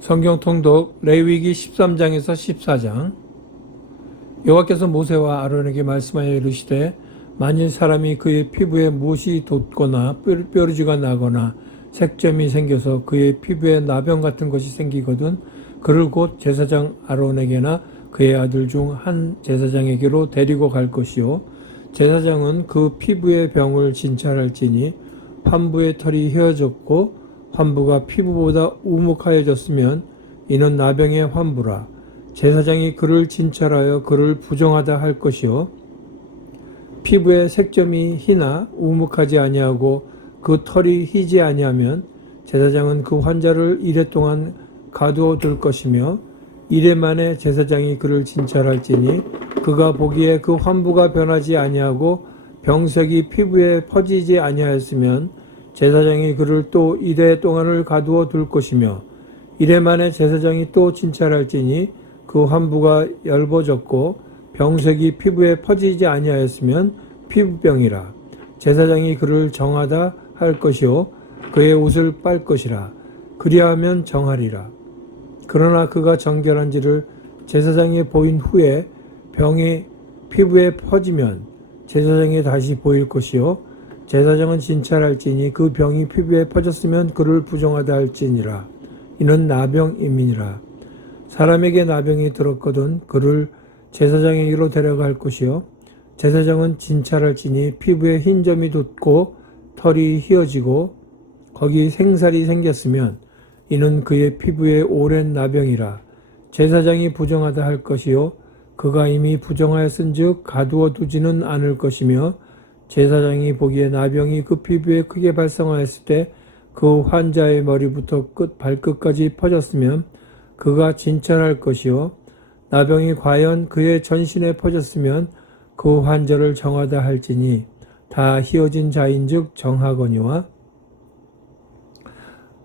성경 통독 레위기 13장에서 14장. 여호와께서 모세와 아론에게 말씀하여 이르시되 만일 사람이 그의 피부에 못이 돋거나 뾰루지가 나거나 색점이 생겨서 그의 피부에 나병 같은 것이 생기거든 그를 곧 제사장 아론에게나 그의 아들 중 한 제사장에게로 데리고 갈 것이요 제사장은 그 피부의 병을 진찰할지니 환부의 털이 휘어졌고 환부가 피부보다 우묵하여졌으면 이는 나병의 환부라. 제사장이 그를 진찰하여 그를 부정하다 할 것이요 피부에 색점이 희나 우묵하지 아니하고 그 털이 희지 아니하면 제사장은 그 환자를 이래 동안 가두어 둘 것이며 이래 만에 제사장이 그를 진찰할지니 그가 보기에 그 환부가 변하지 아니하고 병색이 피부에 퍼지지 아니하였으면 제사장이 그를 또 이래 동안을 가두어 둘 것이며 이래 만에 제사장이 또 진찰할지니 그 환부가 엷어졌고 병색이 피부에 퍼지지 아니하였으면 피부병이라. 제사장이 그를 정하다 할 것이요 그의 옷을 빨 것이라. 그리하면 정하리라. 그러나 그가 정결한지를 제사장이 보인 후에 병이 피부에 퍼지면 제사장이 다시 보일 것이요 제사장은 진찰할지니 그 병이 피부에 퍼졌으면 그를 부정하다 할지니라. 이는 나병임이니라. 사람에게 나병이 들었거든 그를 제사장에게로 데려갈 것이요 제사장은 진찰할지니 피부에 흰 점이 돋고 털이 휘어지고 거기 생살이 생겼으면 이는 그의 피부에 오랜 나병이라. 제사장이 부정하다 할 것이요 그가 이미 부정하였은즉 가두어 두지는 않을 것이며 제사장이 보기에 나병이 그 피부에 크게 발생하였을 때 그 환자의 머리부터 발끝까지 퍼졌으면 그가 진찰할 것이요 나병이 과연 그의 전신에 퍼졌으면 그 환자를 정하다 할지니 다 희어진 자인즉 정하거니와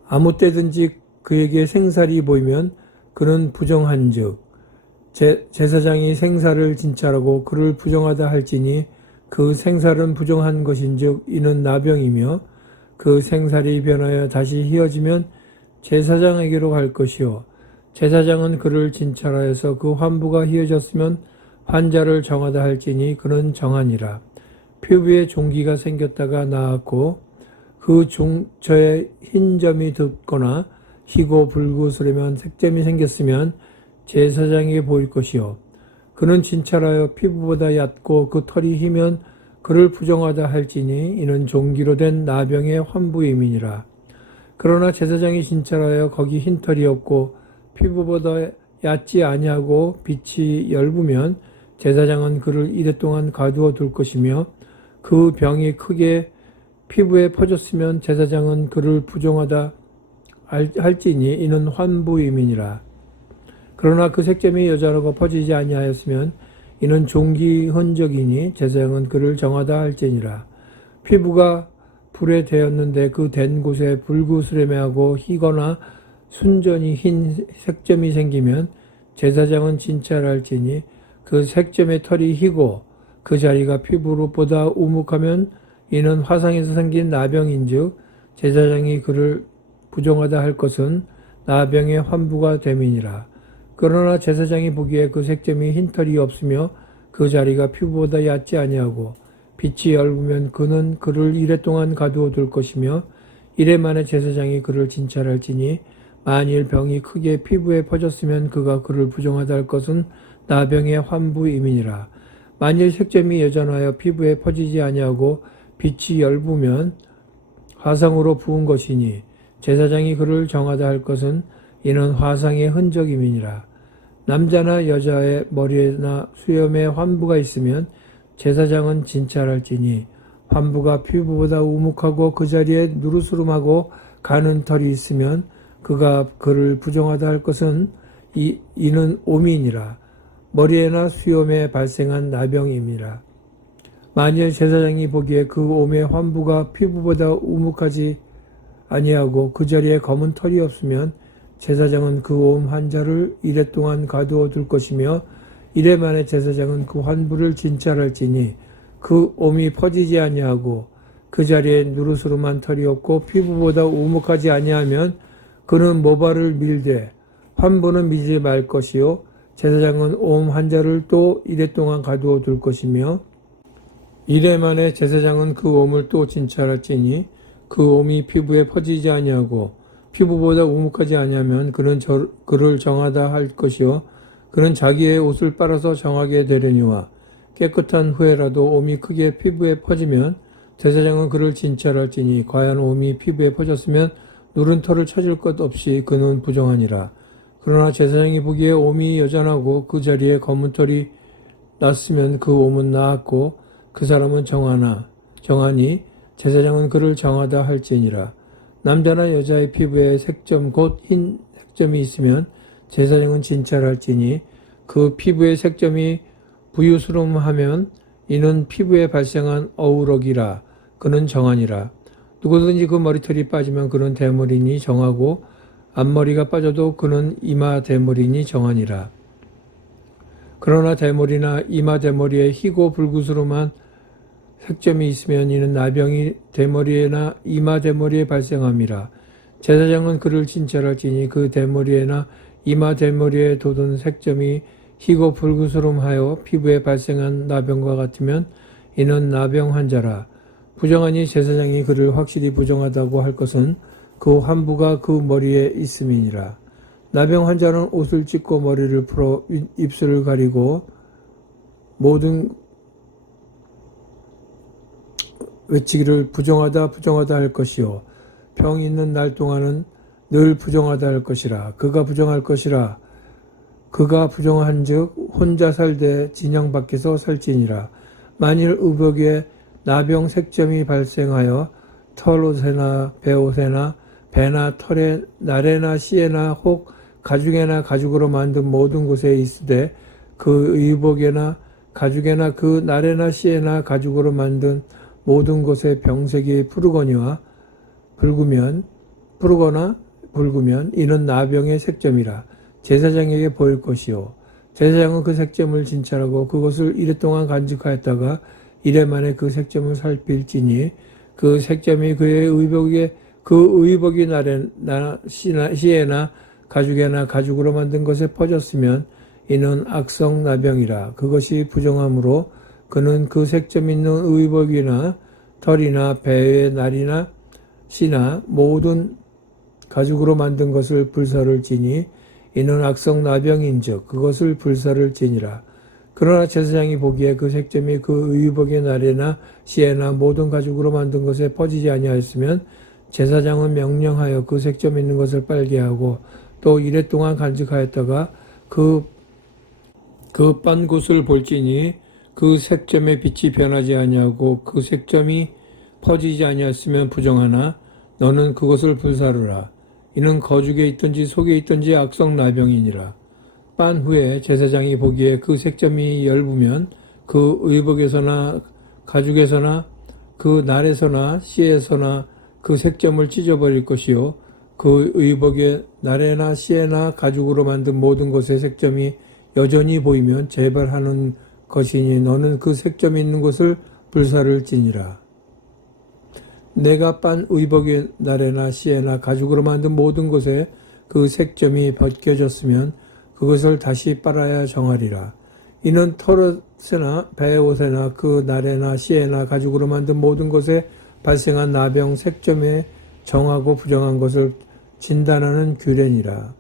아무 때든지 그에게 생살이 보이면 그는 부정한즉 제사장이 생살을 진찰하고 그를 부정하다 할지니 그 생살은 부정한 것인즉 이는 나병이며 그 생살이 변하여 다시 휘어지면 제사장에게로 갈 것이요 제사장은 그를 진찰하여서 그 환부가 휘어졌으면 환자를 정하다 할지니 그는 정하니라. 피부에 종기가 생겼다가 나았고 그 종처에 흰 점이 돋거나 희고 붉으스르면 색점이 생겼으면 제사장에게 보일 것이요 그는 진찰하여 피부보다 얕고 그 털이 희면 그를 부정하다 할지니 이는 종기로 된 나병의 환부임이니라. 그러나 제사장이 진찰하여 거기 흰 털이 없고 피부보다 얕지 아니하고 빛이 엷으면 제사장은 그를 이래 동안 가두어 둘 것이며 그 병이 크게 피부에 퍼졌으면 제사장은 그를 부정하다 할지니 이는 환부임이니라. 그러나 그 색점이 여자라고 퍼지지 아니하였으면 이는 종기 흔적이니 제사장은 그를 정하다 할지니라. 피부가 불에 대었는데 그 댄 곳에 불구스레매하고 희거나 순전히 흰 색점이 생기면 제사장은 진찰할지니 그 색점의 털이 희고 그 자리가 피부로보다 우묵하면 이는 화상에서 생긴 나병인즉 제사장이 그를 부정하다 할 것은 나병의 환부가 됨이니라. 그러나 제사장이 보기에 그 색점이 흰 털이 없으며 그 자리가 피부보다 얕지 아니하고 빛이 엷으면 그는 그를 이래 동안 가두어 둘 것이며 이래 만에 제사장이 그를 진찰할지니 만일 병이 크게 피부에 퍼졌으면 그가 그를 부정하다 할 것은 나병의 환부임이니라. 만일 색점이 여전하여 피부에 퍼지지 아니하고 빛이 엷으면 화상으로 부은 것이니 제사장이 그를 정하다 할 것은 이는 화상의 흔적임이니라. 남자나 여자의 머리에나 수염에 환부가 있으면 제사장은 진찰할지니 환부가 피부보다 우묵하고 그 자리에 누르스름하고 가는 털이 있으면 그가 그를 부정하다 할 것은 이는 오미니라. 머리에나 수염에 발생한 나병임이라. 만일 제사장이 보기에 그 옴의 환부가 피부보다 우묵하지 아니하고 그 자리에 검은 털이 없으면 제사장은 그 옴 환자를 이래 동안 가두어 둘 것이며 이래 만에 제사장은 그 환부를 진찰할지니 그 옴이 퍼지지 아니하고 그 자리에 누르스름한 털이 없고 피부보다 우묵하지 아니하면 그는 모발을 밀되 환부는 미지 말 것이요 제사장은 옴 환자를 또 이래 동안 가두어 둘 것이며 이래 만에 제사장은 그 옴을 또 진찰할지니 그 옴이 피부에 퍼지지 아니하고 피부보다 우묵하지 아니하면 그를 정하다 할 것이요 그는 자기의 옷을 빨아서 정하게 되려니와 깨끗한 후에라도 옴이 크게 피부에 퍼지면 제사장은 그를 진찰할지니 과연 옴이 피부에 퍼졌으면 누른 털을 찾을 것 없이 그는 부정하니라. 그러나 제사장이 보기에 옴이 여전하고 그 자리에 검은 털이 났으면 그 옴은 나았고 그 사람은 정하니 제사장은 그를 정하다 할지니라. 남자나 여자의 피부에 색점 곧 흰 색점이 있으면 제사장은 진찰할지니 그 피부의 색점이 부유스름하면 이는 피부에 발생한 어우럭이라. 그는 정하니라. 누구든지 그 머리털이 빠지면 그는 대머리니 정하고 앞머리가 빠져도 그는 이마 대머리니 정하니라. 그러나 대머리나 이마 대머리에 희고 불구스름한 색점이 있으면 이는 나병이 대머리에나 이마 대머리에 발생함이라. 제사장은 그를 진찰할지니 그 대머리에나 이마 대머리에 돋은 색점이 희고 불구스름하여 피부에 발생한 나병과 같으면 이는 나병 환자라. 부정하니 제사장이 그를 확실히 부정하다고 할 것은 그 환부가 그 머리에 있음이니라. 나병 환자는 옷을 찢고 머리를 풀어 입술을 가리고 모든 외치기를 부정하다 할 것이요 병 있는 날 동안은 늘 부정하다 할 것이라. 그가 부정할 것이라. 그가 부정한즉 혼자 살되 진영 밖에서 살지니라. 만일 의복에 나병 색점이 발생하여 털옷에나 배옷에나 배나 털에 나래나 씨에나 혹 가죽에나 가죽으로 만든 모든 곳에 있으되 그 의복에나 가죽에나 그 나래나 씨에나 가죽으로 만든 모든 곳에 병색이 푸르거나 붉으면 이는 나병의 색점이라. 제사장에게 보일 것이요 제사장은 그 색점을 진찰하고 그것을 이랫동안 간직하였다가 이래 만에 그 색점을 살필지니 그 색점이 그의 의복이 나래나 씨에나 가죽에나 가죽으로 만든 것에 퍼졌으면 이는 악성 나병이라. 그것이 부정함으로 그는 그 색점 있는 의복이나 털이나 배의 날이나 씨나 모든 가죽으로 만든 것을 불사를 지니 이는 악성 나병인즉 그것을 불사를 지니라. 그러나 제사장이 보기에 그 색점이 그 의복의 날에나 씨에나 모든 가죽으로 만든 것에 퍼지지 아니하였으면 제사장은 명령하여 그 색점 있는 것을 빨게 하고 또 이래 동안 간직하였다가 그 빤 곳을 볼지니 그 색점의 빛이 변하지 아니하고 그 색점이 퍼지지 아니하였으면 부정하나 너는 그것을 불사르라. 이는 거죽에 있든지 속에 있든지 악성 나병이니라. 빤 후에 제사장이 보기에 그 색점이 엷으면 그 의복에서나 가죽에서나 그 날에서나 씨에서나 그 색점을 찢어버릴 것이요 그 의복의 날에나 씨에나 가죽으로 만든 모든 것의 색점이 여전히 보이면 재발하는 것이니 너는 그 색점이 있는 곳을 불사를 지니라. 내가 빤 의복의 날에나 씨에나 가죽으로 만든 모든 곳에 그 색점이 벗겨졌으면 그것을 다시 빨아야 정하리라. 이는 털옷에나 배옷에나 그 날에나 씨에나 가죽으로 만든 모든 것에 발생한 나병 색점에 정하고 부정한 것을 진단하는 규례니라.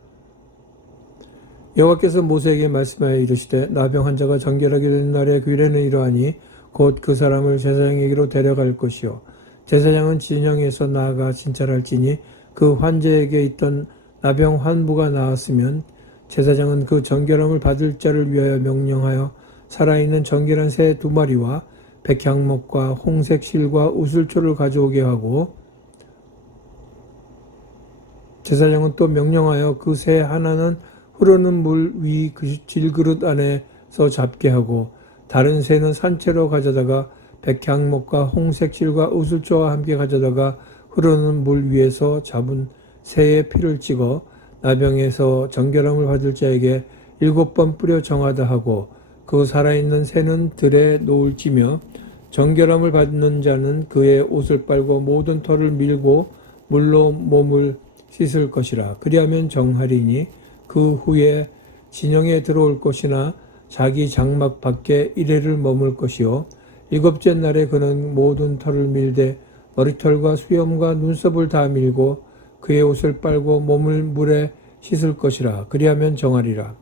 여호와께서 모세에게 말씀하여 이르시되 나병 환자가 정결하게 된 날의 규례는 이러하니 곧 그 사람을 제사장에게로 데려갈 것이요 제사장은 진영에서 나아가 진찰할지니 그 환자에게 있던 나병 환부가 나았으면 제사장은 그 정결함을 받을 자를 위하여 명령하여 살아있는 정결한 새 2마리와 백향목과 홍색 실과 우슬초를 가져오게 하고 제사장은 또 명령하여 그 새 하나는 흐르는 물 위 질그릇 안에서 잡게 하고 다른 새는 산채로 가져다가 백향목과 홍색 실과 우슬초와 함께 가져다가 흐르는 물 위에서 잡은 새의 피를 찍어 나병에서 정결함을 받을 자에게 7번 뿌려 정하다 하고 그 살아있는 새는 들에 놓을지며 정결함을 받는 자는 그의 옷을 빨고 모든 털을 밀고 물로 몸을 씻을 것이라. 그리하면 정하리니 그 그 후에 진영에 들어올 것이나 자기 장막 밖에 이레를 머물 것이요 일곱째 날에 그는 모든 털을 밀되 머리털과 수염과 눈썹을 다 밀고 그의 옷을 빨고 몸을 물에 씻을 것이라. 그리하면 정하리라.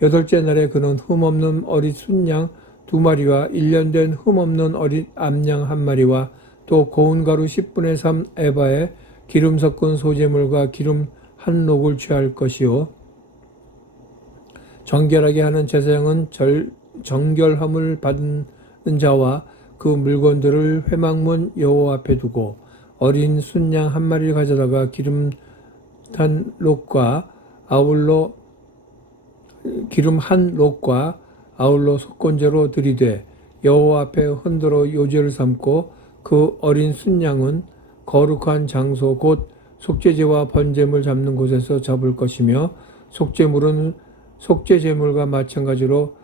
여덟째 날에 그는 흠없는 어릿 순양 2마리와 1년 된 흠없는 어릿 암양 1마리와 또 고운 가루 10분의 3 에바에 기름 섞은 소재물과 기름 한 녹을 취할 것이요 정결하게 하는 제사장은 정결함을 받는 자와 그 물건들을 회막문 여호와 앞에 두고 어린 순양 1마리를 가져다가 기름 한 록과 아울러 속건제로 들이되 여호와 앞에 흔들어 요제를 삼고 그 어린 순양은 거룩한 장소 곧 속죄제와 번제물 잡는 곳에서 잡을 것이며 속죄물은 속죄제물과 마찬가지로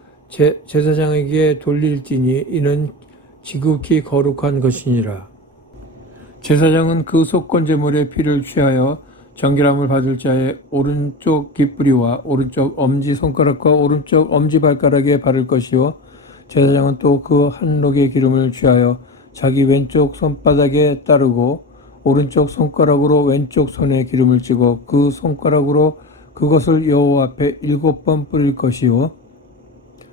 제사장에게 돌릴지니 이는 지극히 거룩한 것이니라. 제사장은 그 속건제물의 피를 취하여 정결함을 받을 자의 오른쪽 깃뿌리와 오른쪽 엄지손가락과 오른쪽 엄지발가락에 바를 것이요 제사장은 또 그 한 록의 기름을 취하여 자기 왼쪽 손바닥에 따르고 오른쪽 손가락으로 왼쪽 손에 기름을 찌고 그 손가락으로 그것을 여호와 앞에 7번 뿌릴 것이요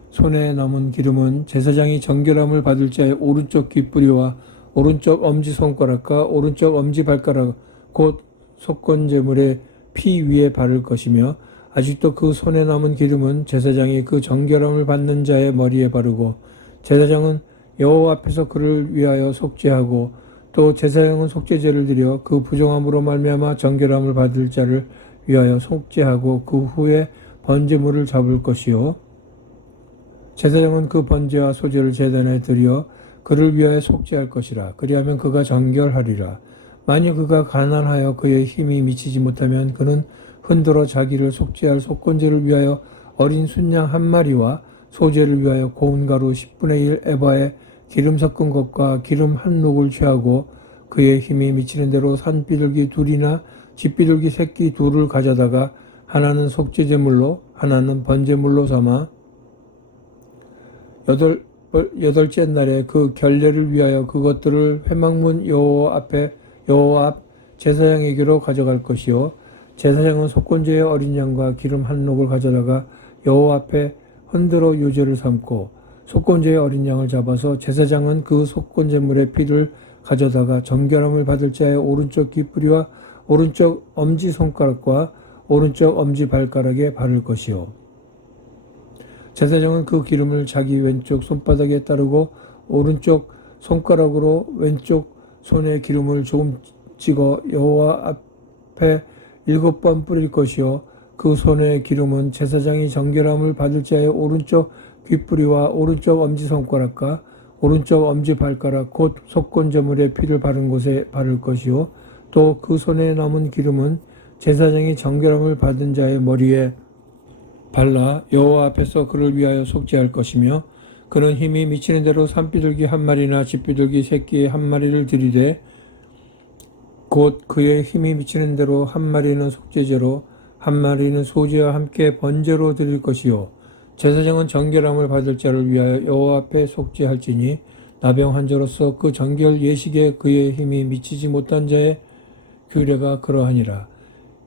손에 남은 기름은 제사장이 정결함을 받을 자의 오른쪽 깃뿌리와 오른쪽 엄지손가락과 오른쪽 엄지발가락 곧 속건제물의 피 위에 바를 것이며 아직도 그 손에 남은 기름은 제사장이 그 정결함을 받는 자의 머리에 바르고 제사장은 여호와 앞에서 그를 위하여 속죄하고 또 제사장은 속죄제를 드려 그 부정함으로 말미암아 정결함을 받을 자를 위하여 속죄하고 그 후에 번제물을 잡을 것이요 제사장은 그 번제와 소제를 제단에 드려 그를 위하여 속죄할 것이라. 그리하면 그가 정결하리라. 만일 그가 가난하여 그의 힘이 미치지 못하면 그는 흔들어 자기를 속죄할 속건제를 위하여 어린 순양 1마리와 소제를 위하여 고운 가루 10분의 1 에바에 기름 섞은 것과 기름 한 녹을 취하고 그의 힘이 미치는 대로 산비둘기 2이나 집비둘기 새끼 2를 가져다가 하나는 속죄제물로 하나는 번제물로 삼아 여덟째 날에 그 결례를 위하여 그것들을 회막문 여호와 앞 제사장에게로 가져갈 것이요 제사장은 속건제의 어린 양과 기름 한 녹을 가져다가 여호와 앞에 흔들어 요제를 삼고 속건제의 어린 양을 잡아서 제사장은 그 속건제물의 피를 가져다가 정결함을 받을 자의 오른쪽 깃뿌리와 오른쪽 엄지손가락과 오른쪽 엄지발가락에 바를 것이요 제사장은 그 기름을 자기 왼쪽 손바닥에 따르고 오른쪽 손가락으로 왼쪽 손에 기름을 조금 찍어 여호와 앞에 7번 뿌릴 것이요 그 손의 기름은 제사장이 정결함을 받을 자의 오른쪽 깃뿌리와 오른쪽 엄지손가락과 오른쪽 엄지발가락 곧 속건제물의 피를 바른 곳에 바를 것이요 또 그 손에 남은 기름은 제사장이 정결함을 받은 자의 머리에 발라 여호와 앞에서 그를 위하여 속죄할 것이며 그는 힘이 미치는 대로 산비둘기 1마리나 집비둘기 새끼 1마리를 들이되 곧 그의 힘이 미치는 대로 1마리는 속죄제로 1마리는 소제와 함께 번제로 드릴 것이요 제사장은 정결함을 받을 자를 위하여 여호와 앞에 속죄할지니 나병 환자로서 그 정결 예식에 그의 힘이 미치지 못한 자의 규례가 그러하니라.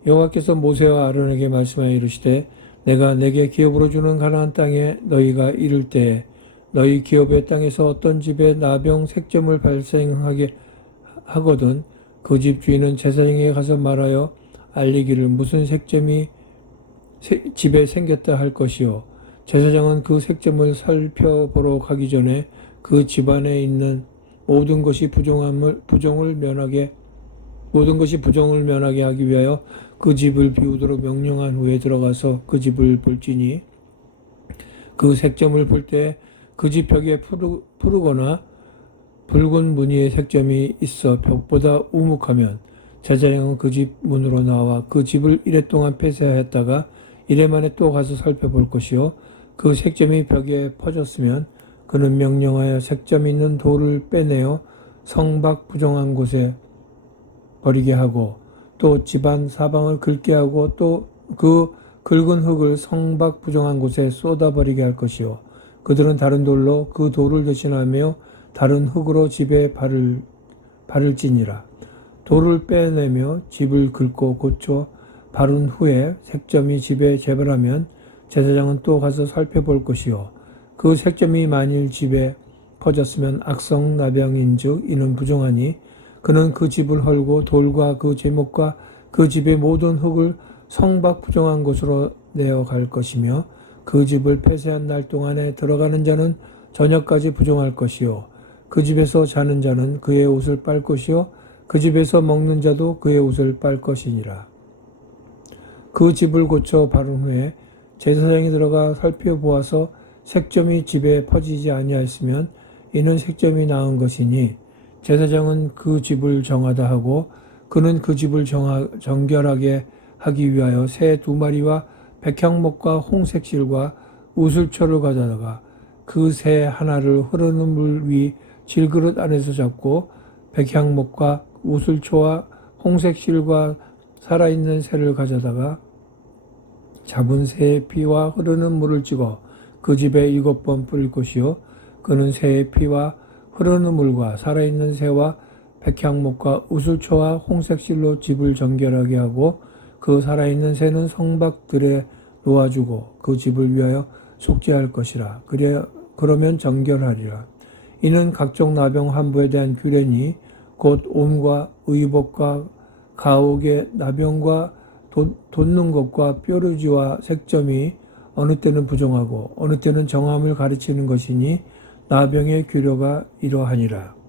여호와께서 모세와 아론에게 말씀하여 이르시되 내가 내게 기업으로 주는 가나안 땅에 너희가 이를 때에 너희 기업의 땅에서 어떤 집에 나병 색점을 발생하게 하거든 그 집 주인은 제사장에게 가서 말하여 알리기를 무슨 색점이 집에 생겼다 할 것이요 제사장은 그 색점을 살펴보러 가기 전에 그 집안에 있는 모든 것이 부정을 면하게 하기 위하여 그 집을 비우도록 명령한 후에 들어가서 그 집을 볼지니 그 색점을 볼 때 그 집 벽에 푸르거나 붉은 무늬의 색점이 있어 벽보다 우묵하면 제사장은 그 집 문으로 나와 그 집을 이래 동안 폐쇄하였다가 이래 만에 또 가서 살펴볼 것이요 그 색점이 벽에 퍼졌으면 그는 명령하여 색점 있는 돌을 빼내어 성 밖 부정한 곳에 버리게 하고 또 집안 사방을 긁게 하고 또 그 긁은 흙을 성박 부정한 곳에 쏟아버리게 할 것이요 그들은 다른 돌로 그 돌을 대신하며 다른 흙으로 집에 바를지니라. 돌을 빼내며 집을 긁고 고쳐 바른 후에 색점이 집에 재발하면 제사장은 또 가서 살펴볼 것이요 그 색점이 만일 집에 퍼졌으면 악성 나병인즉 이는 부정하니 그는 그 집을 헐고 돌과 그 제목과 그 집의 모든 흙을 성박 부정한 곳으로 내어갈 것이며 그 집을 폐쇄한 날 동안에 들어가는 자는 저녁까지 부정할 것이요 그 집에서 자는 자는 그의 옷을 빨 것이요 그 집에서 먹는 자도 그의 옷을 빨 것이니라. 그 집을 고쳐 바른 후에 제사장이 들어가 살펴보아서 색점이 집에 퍼지지 아니하였으면 이는 색점이 나은 것이니 제사장은 그 집을 정하다 하고 그는 그 집을 정결하게 하기 위하여 새 2마리와 백향목과 홍색실과 우슬초를 가져다가 그 새 하나를 흐르는 물 위 질그릇 안에서 잡고 백향목과 우슬초와 홍색실과 살아있는 새를 가져다가 잡은 새의 피와 흐르는 물을 찍어 그 집에 7번 뿌릴 것이요 그는 새의 피와 흐르는 물과 살아있는 새와 백향목과 우슬초와 홍색실로 집을 정결하게 하고 그 살아있는 새는 성박들에 놓아주고 그 집을 위하여 속죄할 것이라. 그러면 정결하리라. 이는 각종 나병 환부에 대한 규례니 곧 옴과 의복과 가옥의 나병과 돋는 것과 뾰루지와 색점이 어느 때는 부정하고 어느 때는 정함을 가르치는 것이니 나병의 규례가 이러하니라.